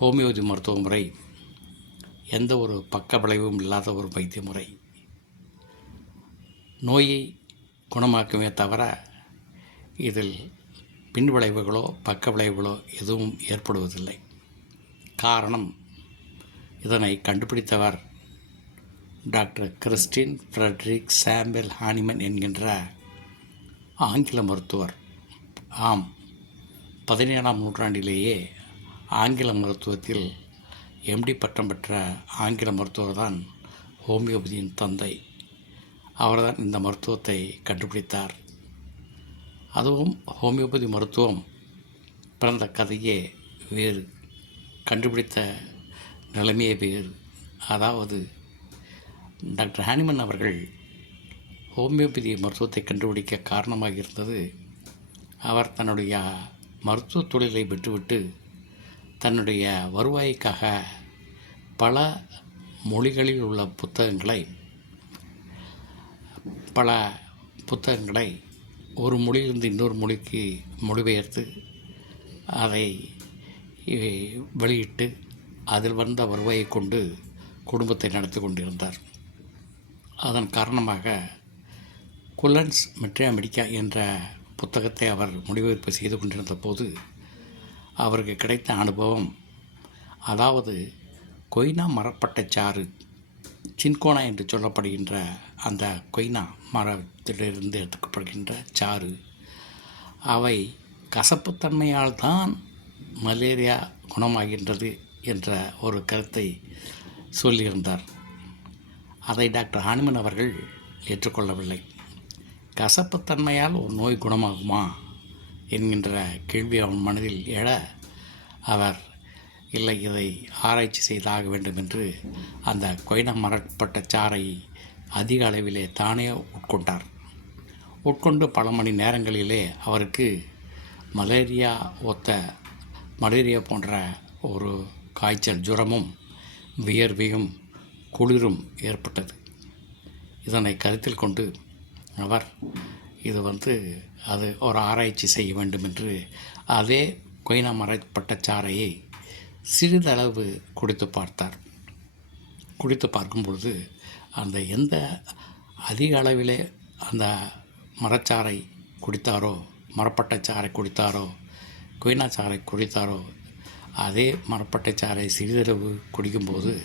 Homeopathy மருத்துவ முறை எந்த ஒரு பக்க விளைவும் இல்லாத ஒரு வைத்திய முறை நோயை குணமாக்குமே தவிர இதில் பின் விளைவுகளோ பக்க விளைவுகளோ எதுவும் ஏற்படுவதில்லை. காரணம் இதனை கண்டுபிடித்தவர் doctor Christian Friedrich Samuel Hahnemann என்கின்ற ஆங்கில மருத்துவர். ஆம் பதினேழாம் நூற்றாண்டிலேயே ஆங்கில மருத்துவத்தில் எம்டி பட்டம் பெற்ற ஆங்கில மருத்துவர் தான் ஹோமியோபதியின் தந்தை. அவர்தான் இந்த மருத்துவத்தை கண்டுபிடித்தார். அதுவும் ஹோமியோபதி மருத்துவம் பிறந்த கதையே வேறு. கண்டுபிடித்த நிலைமையே வேறு. அதாவது டாக்டர் ஹானிமன் அவர்கள் ஹோமியோபதி மருத்துவத்தை கண்டுபிடிக்க காரணமாக இருந்தது அவர் தன்னுடைய மருத்துவ தொழிலை விட்டுவிட்டு தன்னுடைய வருவாய்க்காக பல மொழிகளில் உள்ள புத்தகங்களை பல புத்தகங்களை ஒரு மொழியிலிருந்து இன்னொரு மொழிக்கு மொழிபெயர்த்து அதை வெளியிட்டு அதில் வந்த வருவாயை கொண்டு குடும்பத்தை நடத்தி கொண்டிருந்தார். அதன் காரணமாக குல்லன்ஸ் மெட்ரியா அமெரிக்கா என்ற புத்தகத்தை அவர் மொழிபெயர்ப்பு செய்து கொண்டிருந்த போது அவருக்கு கிடைத்த அனுபவம். அதாவது கொய்னா மரப்பட்டச்சாறு சின்கோனா என்று சொல்லப்படுகின்ற அந்த கொய்னா மரத்திலிருந்து எடுக்கப்படுகின்ற சாறு அவை கசப்புத்தன்மையால் தான் மலேரியா குணமாகின்றது என்ற ஒரு கருத்தை சொல்லியிருந்தார். அதை டாக்டர் ஹானிமன் அவர்கள் ஏற்றுக்கொள்ளவில்லை. கசப்புத்தன்மையால் ஒரு நோய் குணமாகுமா? என்கின்ற கேள்வி அவன் மனதில் எழ அவர் இல்லை இதை ஆராய்ச்சி செய்தாக வேண்டும் என்று அந்த கொய்னா மரப்பட்ட சாறை அதிக அளவிலே தானே உட்கொண்டார். உட்கொண்டு பல மணி நேரங்களிலே அவருக்கு மலேரியா ஒத்த மலேரியா போன்ற ஒரு காய்ச்சல் ஜுரமும் வியர்வையும் குளிரும் ஏற்பட்டது. இதனை கருத்தில் கொண்டு அவர் இது வந்து அது ஒரு ஆராய்ச்சி செய்ய வேண்டும் என்று அதே கொய்னா மரப்பட்ட சாறையை சிறிதளவு குடித்து பார்த்தார். குடித்து பார்க்கும்பொழுது அந்த எந்த அதிக அளவிலே அந்த மரச்சாறை குடித்தாரோ மரப்பட்ட சாறை குடித்தாரோ கொய்னா சாறை குடித்தாரோ அதே மரப்பட்ட சாறை சிறிதளவு குடிக்கும்போது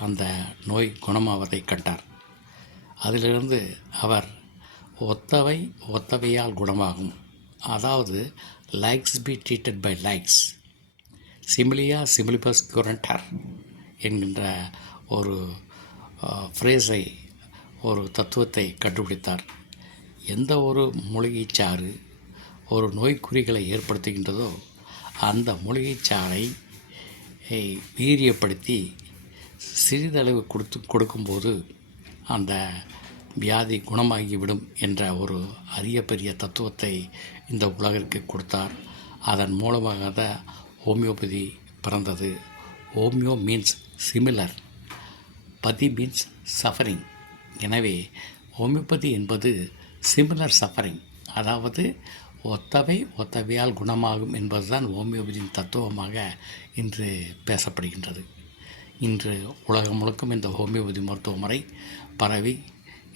அந்த நோய் குணமாவதை கண்டார். அதிலிருந்து அவர் ஒத்தவை ஒத்தவையால் குணமாகும். அதாவது likes be treated by likes சிமிலியா சிமிலிபஸ் குரண்டர் என்கின்ற ஒரு ஃப்ரேஸை ஒரு தத்துவத்தை கண்டுபிடித்தார். எந்த ஒரு மூலிகைச் சாறு ஒரு நோய்க்குறிகளை ஏற்படுத்துகின்றதோ அந்த மூலிகைச்சாறை வீரியப்படுத்தி சிறிதளவு கொடுத்து கொடுக்கும்போது அந்த வியாதி குணமாகிவிடும் என்ற ஒரு அரிய பெரிய தத்துவத்தை இந்த உலகிற்கு கொடுத்தார். அதன் மூலமாக தான் ஹோமியோபதி பிறந்தது. Homeo means similar pathy means suffering. எனவே ஹோமியோபதி என்பது சிமிலர் சஃபரிங். அதாவது ஒத்தவை ஒத்தவையால் குணமாகும் என்பதுதான் ஹோமியோபதியின் தத்துவமாக இன்று பேசப்படுகின்றது. இன்று உலகம் முழுக்கும் இந்த ஹோமியோபதி மருத்துவமுறை பரவி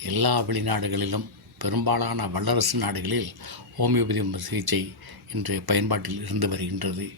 எல்லா வெளிநாடுகளிலும் பெரும்பாலான வல்லரசு நாடுகளில் ஹோமியோபதி சிகிச்சை இன்று பயன்பாட்டில் இருந்து வருகின்றது.